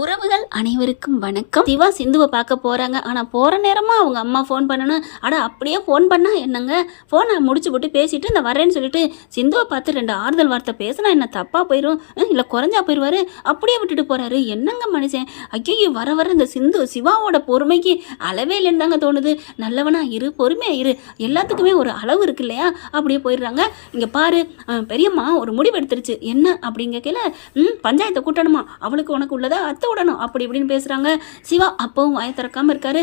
உறவுகள் அனைவருக்கும் வணக்கம். சிவா சிந்துவை பார்க்க போறாங்க. ஆனா போற நேரமா அவங்க அம்மா ஃபோன் பண்ணணும். அப்படியே ஃபோன் பண்ணா என்னங்க, ஃபோனை முடிச்சு போட்டு பேசிட்டு இந்த வரேன்னு சொல்லிட்டு சிந்துவை பார்த்து 2 ஆறுதல் வார்த்தை பேசினா என்ன தப்பா போயிடும், இல்லை குறைஞ்சா போயிடுவாரு. அப்படியே விட்டுட்டு போறாரு. என்னங்க மனுஷன். ஐயோ, வர வர இந்த சிவாவோட பொறுமைக்கு அளவே இல்லைன்னு தாங்க தோணுது. நல்லவனா இரு, பொறுமையா இரு, எல்லாத்துக்குமே ஒரு அளவு இருக்கு இல்லையா? அப்படியே போயிடுறாங்க. இங்க பாரு, பெரியம்மா ஒரு முடிவு எடுத்துருச்சு. என்ன அப்படிங்க கேள, பஞ்சாயத்தை கூட்டணுமா, அவளுக்கு உனக்கு உள்ளதா அத்தை விடணும் அப்படி இப்படின்னு பேசுறாங்க. சிவா அப்பவும் வாய திறக்காம இருக்காரு.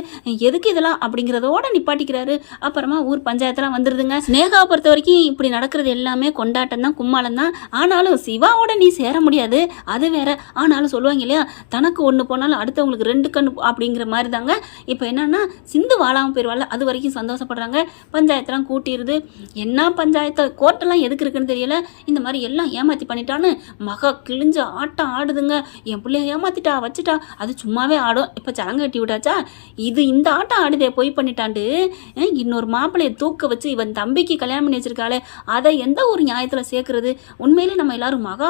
எதுக்கு இதெல்லாம் அப்படிங்கிறதோட நிப்பாட்டிக்கிறாரு. அப்புறமா ஊர் பஞ்சாயத்தெல்லாம் வந்துருதுங்க. ஸ்னேகாவை பொறுத்த வரைக்கும் இப்படி நடக்கிறது எல்லாமே கொண்டாட்டம் தான், கும்மாளம் தான். ஆனாலும் சிவாவோட நீ சேர முடியாது, அது வேற. ஆனாலும் சொல்லுவாங்க இல்லையா, தனக்கு ஒன்று போனாலும் அடுத்தவங்களுக்கு 2 கண்ணு அப்படிங்கிற மாதிரி தாங்க. இப்போ என்னன்னா, சிந்து வாழாமல் போயிடுவாள், அது வரைக்கும் சந்தோஷப்படுறாங்க. பஞ்சாயத்தெல்லாம் கூட்டிடுது. என்ன பஞ்சாயத்தை, கோர்ட்டெல்லாம் எதுக்கு இருக்குன்னு தெரியல. இந்த மாதிரி எல்லாம் ஏமாத்தி பண்ணிட்டான்னு மக கிழிஞ்ச ஆட்டம் ஆடுதுங்க. என் பிள்ளைய ஏமாத்திட்டா வச்சுட்டா, அது சும்மாவே ஆடும். இப்போ சலங்க கட்டி விட்டாச்சா, இந்த ஆட்டம் ஆடுதே, போய் பண்ணிட்டாண்டு இன்னொரு மாப்பிள்ளையை தூக்க வச்சு இவன் தம்பிக்கு கல்யாணம் பண்ணி வச்சிருக்காளே, அதை எந்த ஒரு நியாயத்தில் சேர்க்கறது? உண்மையிலே நம்ம எல்லாரும் மகா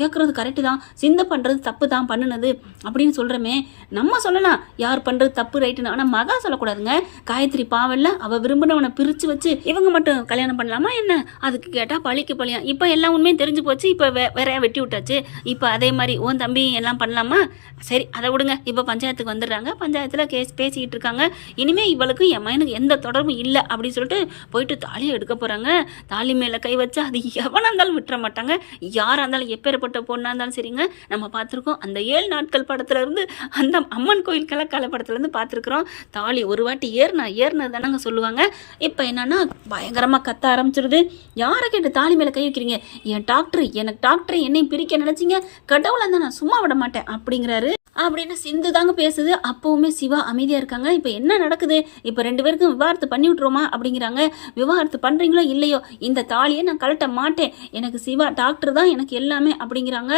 கேட்கறது கரெக்டு தான், சிந்த பண்ணுறது தப்பு தான் பண்ணுனது அப்படின்னு சொல்கிறோமே. நம்ம சொல்லலாம் யார் பண்ணுறது தப்பு ரைட்டுன்னு, ஆனால் மகா சொல்லக்கூடாதுங்க. காயத்ரி பாவல்ல, அவள் விரும்பினவனை பிரித்து வச்சு இவங்க மட்டும் கல்யாணம் பண்ணலாமா என்ன? அதுக்கு கேட்டால் பழிக்கு பழியா. இப்போ எல்லா உண்மையும் தெரிஞ்சு போச்சு. இப்போ வேற வெட்டி விட்டாச்சு. இப்போ அதே மாதிரி உன் தம்பி எல்லாம் பண்ணலாமா? சரி, அதை விடுங்க. இப்போ பஞ்சாயத்துக்கு வந்துடுறாங்க. பஞ்சாயத்தில் கேஸ் பேசிக்கிட்டு இருக்காங்க. இனிமேல் இவளுக்கு என் மகனுக்கு எந்த தொடர்பும் இல்லை அப்படின்னு சொல்லிட்டு போயிட்டு தாலியை எடுக்க போகிறாங்க. தாலி மேலே கை வச்சா அது எவனாக இருந்தாலும் விட்டுற மாட்டாங்க. யாராக இருந்தாலும் எப்பேற்பட்ட பொண்ணாக இருந்தாலும் சரிங்க. நம்ம பார்த்துருக்கோம் அந்த 7 நாட்கள் படத்துலேருந்து, அந்த அம்மன் கோயில் கலக்கால படத்துலேருந்து பார்த்துருக்குறோம். தாலி ஒரு வாட்டி ஏறினது தானங்க சொல்லுவாங்க. இப்போ என்னன்னா பயங்கரமாக கத்த ஆரம்பிச்சிருது. யாரை கேட்டு தாலி மேலே கை வைக்கிறீங்க? என் டாக்டர், எனக்கு டாக்டரை என்னையும் பிரிக்க நினச்சிங்க, கடவுளை தான் நான் சும்மா விட மாட்டேன் அப்படிங்கிறாரு. அப்படின்னு சிந்து தாங்க பேசுது. அப்போவுமே சிவா அமைதியாக இருக்காங்க. இப்போ என்ன நடக்குது? இப்போ 2 பேருக்கும் விவாகரத்து பண்ணி விட்ருவோமா அப்படிங்கிறாங்க. விவாகரத்து பண்ணுறீங்களோ இல்லையோ, இந்த தாலியை நான் கழட்ட மாட்டேன், எனக்கு சிவா டாக்டர் தான் எனக்கு எல்லாமே அப்படிங்கிறாங்க.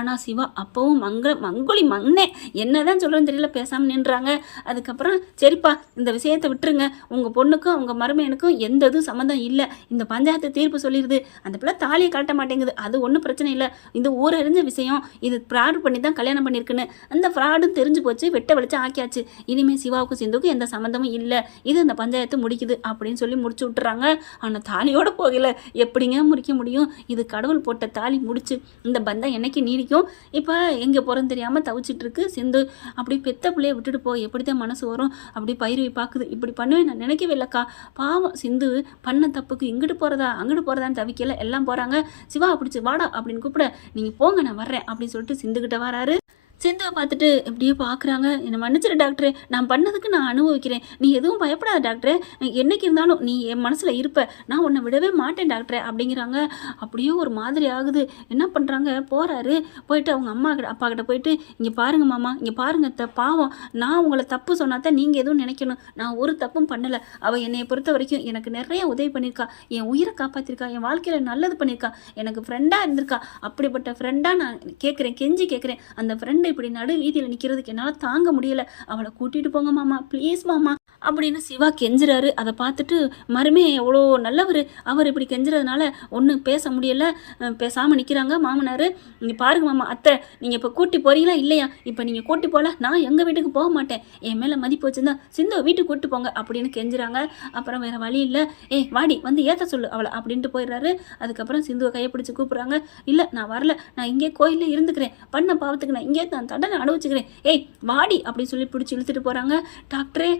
ஆனால் சிவா அப்போவும் மங்குளி மண்ணே என்ன தான் சொல்கிறேன்னு தெரியல, பேசாமல் நின்றாங்க. அதுக்கப்புறம் சரிப்பா, இந்த விஷயத்தை விட்டுருங்க, உங்கள் பொண்ணுக்கும் உங்கள் மருமையனுக்கும் எந்த இதுவும் சம்மந்தம் இல்லை, இந்த பஞ்சாயத்து தீர்ப்பு சொல்லிடுது, அந்த பிள்ளை தாலியை கழட்ட மாட்டேங்குது, அது ஒன்றும் பிரச்சனை இல்லை, இந்த ஊரறிஞ்ச விஷயம், இது ஃப்ராட் பண்ணி தான் கல்யாணம் பண்ணியிருக்குன்னு அந்த ஃப்ராடும் தெரிஞ்சு போச்சு, வெட்ட வெளிச்சம் ஆக்கியாச்சு, இனிமேல் சிவாவுக்கும் சிந்துக்கும் எந்த சம்மந்தமும் இல்லை, இது அந்த பஞ்சாயத்து முடிக்குது அப்படின்னு சொல்லி முடிச்சு விட்டுறாங்க. ஆனால் தாலியோட போகல, எப்படிங்க முடிக்க முடியும்? இது கடவுள் போட்ட தாலி, முடிச்சு இந்த பந்தம் என்னைக்கு நீடிக்கும்? இப்போ எங்கே போகிறோன்னு தெரியாமல் தவிச்சிட்டு இருக்கு சிந்து. அப்படி பெத்த பிள்ளைய விட்டுட்டு போய் எப்படித்தான் மனசு வரும்? அப்படி பயிர்வை பார்க்குது. இப்படி பண்ணுவேன் நான் நினைக்கவே இல்லைக்கா. பாவம் சிந்து பண்ண தப்புக்கு இங்கிட்டு போகிறதா அங்கிட்டு போகிறதான்னு தவிக்கல, எல்லாம் போகிறாங்க. சிவா பிடிச்சி வாடா அப்படின்னு கூப்பிட, நீங்கள் போங்க நான் வர்றேன் அப்படின்னு சொல்லிட்டு சிந்துக்கிட்ட வராரு. சிந்துவை பார்த்துட்டு எப்படியே பார்க்குறாங்க. என்னை மன்னிச்சிரு டாக்டரே, நான் பண்ணதுக்கு நான் அனுபவிக்கிறேன், நீ எதுவும் பயப்படாத டாக்டரே, என்னைக்கு இருந்தாலும் நீ என் மனசில் இருப்ப, நான் உன்னை விடவே மாட்டேன் டாக்டரே அப்படிங்கிறாங்க. அப்படியே ஒரு மாதிரி ஆகுது. என்ன பண்ணுறாங்க, போகிறாரு. போயிட்டு அவங்க அப்பா கிட்ட போயிட்டு, இங்கே பாருங்க மாமா, இங்கே பாருங்க பாவம், நான் உங்களை தப்பு சொன்னாதான் நீங்கள் எதுவும் நினைக்கணும், நான் ஒரு தப்பும் பண்ணலை, அவள் என்னை பொறுத்த வரைக்கும் எனக்கு நிறைய உதவி பண்ணியிருக்கா, என் உயிரை காப்பாற்றிருக்கா, என் வாழ்க்கையில் நல்லது பண்ணியிருக்கா, எனக்கு ஃப்ரெண்டாக இருந்திருக்கா. அப்படிப்பட்ட ஃப்ரெண்டாக நான் கேட்குறேன், கெஞ்சி கேட்குறேன், அந்த ஃப்ரெண்டு இப்படி நடு வீதியில் நிற்கிறதுக்கு என்னால் தாங்க முடியல, அவளை கூட்டிகிட்டு போங்க மாமா, ப்ளீஸ் மாமா அப்படின்னு சிவா கெஞ்சுறாரு. அதை பார்த்துட்டு மருமே எவ்வளோ நல்லவர், அவர் இப்படி கெஞ்சுறதுனால ஒன்றும் பேச முடியலை, பேசாமல் நிற்கிறாங்க. மாமனார், நீங்கள் பாருங்க மாமா, அத்தை நீங்கள் இப்போ கூட்டி போகிறீங்களா இல்லையா? இப்போ நீங்கள் கூட்டி போகல நான் எங்கள் வீட்டுக்கு போக மாட்டேன், என் மேலே மதிப்பு வச்சுருந்தா சிந்து வீட்டுக்கு கூட்டி போங்க அப்படின்னு கெஞ்சுறாங்க. அப்புறம் வேறு வழி இல்லை, வாடி வந்து ஏற்ற சொல்லு அவளை அப்படின்ட்டு போயிடுறாரு. அதுக்கப்புறம் சிந்துவை கையை பிடிச்சி கூப்பிட்றாங்க. இல்லை நான் வரல, நான் இங்கே கோயிலில் இருந்துக்கிறேன், பண்ண பாவத்துக்கு நான் இங்கே நான் தண்டனை அனுபவிச்சுக்கிறேன், வாடி அப்படின்னு சொல்லி பிடிச்சி இழுத்துட்டு போகிறாங்க. டாக்டரே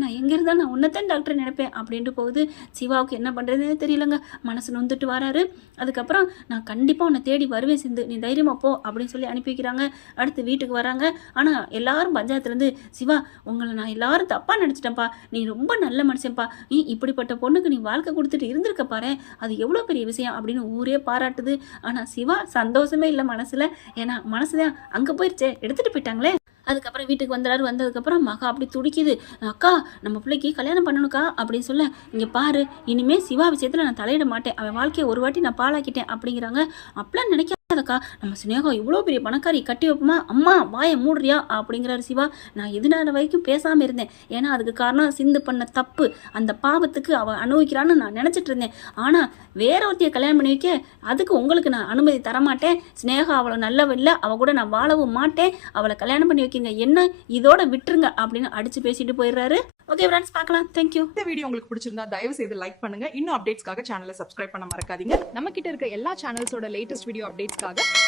நான் எங்கே இருந்தாலும் நான் உன்னைத்தான் டாக்டரை நினைப்பேன் அப்படின்ட்டு போகுது. சிவாவுக்கு என்ன பண்ணுறதுனே தெரியலங்க, மனசு நொந்துட்டு வராரு. அதுக்கப்புறம் நான் கண்டிப்பாக உன்னை தேடி வருவேன் சிந்து, நீ தைரியமாக போ அப்படின்னு சொல்லி அனுப்பி வைக்கிறாங்க. அடுத்து வீட்டுக்கு வராங்க. ஆனால் எல்லாரும் பஞ்சாயத்துலேருந்து, சிவா உங்களை நான் எல்லாரும் தப்பாக நினச்சிட்டேன்ப்பா, நீ ரொம்ப நல்ல மனுஷன்ப்பா, நீ இப்படிப்பட்ட பொண்ணுக்கு நீ வாழ்க்கை கொடுத்துட்டு இருந்திருக்க பாரு, அது எவ்வளோ பெரிய விஷயம் அப்படின்னு ஊரே பாராட்டுது. ஆனால் சிவா சந்தோஷமே இல்லை மனசில், ஏன்னா மனசு தான் அங்கே போயிடுச்சே, எடுத்துகிட்டு போயிட்டாங்களே. அதுக்கப்புறம் வீட்டுக்கு வந்துடுறாரு. வந்ததுக்கப்புறம் மகா அப்படி துடிக்குது. அக்கா நம்ம பிள்ளைக்கு கல்யாணம் பண்ணணுக்கா அப்படின்னு சொல்ல, இங்கே பாரு இனிமேல் சிவா விஷயத்தில் நான் தலையிட மாட்டேன், அவன் வாழ்க்கையை ஒரு வாட்டி நான் பாழாக்கிட்டேன் அப்படிங்கிறாங்க. அப்படிலாம் நினைக்க அதக்கா நம்ம சினேகா இவ்வளோ பெரிய பணக்காரி கட்டி வைப்போமா, அம்மா வாயை மூடுறியா அப்படிங்கிறாரு சிவா. நான் எதுனால வரைக்கும் பேசாமல் இருந்தேன், ஏன்னா அதுக்கு காரணம் சிந்து பண்ண தப்பு, அந்த பாவத்துக்கு அவள் அனுபவிக்கிறான்னு நான் நினச்சிட்டு இருந்தேன். ஆனால் வேற ஒருத்தைய கல்யாணம் பண்ணி வைக்க அதுக்கு உங்களுக்கு நான் அனுமதி தரமாட்டேன். சினேகா அவளை நல்லவ இல்லை, அவள் கூட நான் வாழவும் மாட்டேன், அவளை கல்யாணம் பண்ணி வைக்கிங்க, என்ன இதோட விட்டுருங்க அப்படின்னு அடிச்சு பேசிட்டு போயிடுறாரு. ஓகே ஃப்ரெண்ட்ஸ், பார்க்கலாம். தேங்க்யூ. இந்த வீடியோ உங்களுக்கு பிடிச்சிருந்தா தயவு செய்து லைக் பண்ணுங்க. இன்னும் அப்டேட்ஸ்க்காக சேனலை சப்ஸ்கிரைப் பண்ண மறக்காதீங்க. நம்ம கிட்ட இருக்க எல்லா சேனல்ஸோட லேட்டஸ்ட் வீடியோ அப்டேட்ஸ்க்காக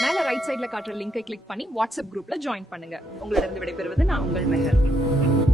மேல ரைட் சைடுல காட்டுற லிங்கை கிளிக் பண்ணி வாட்ஸ்அப் குரூப்ல ஜாயின் பண்ணுங்க. உங்களிடம் விடைபெறுவது நான் உங்கள் மெஹர்.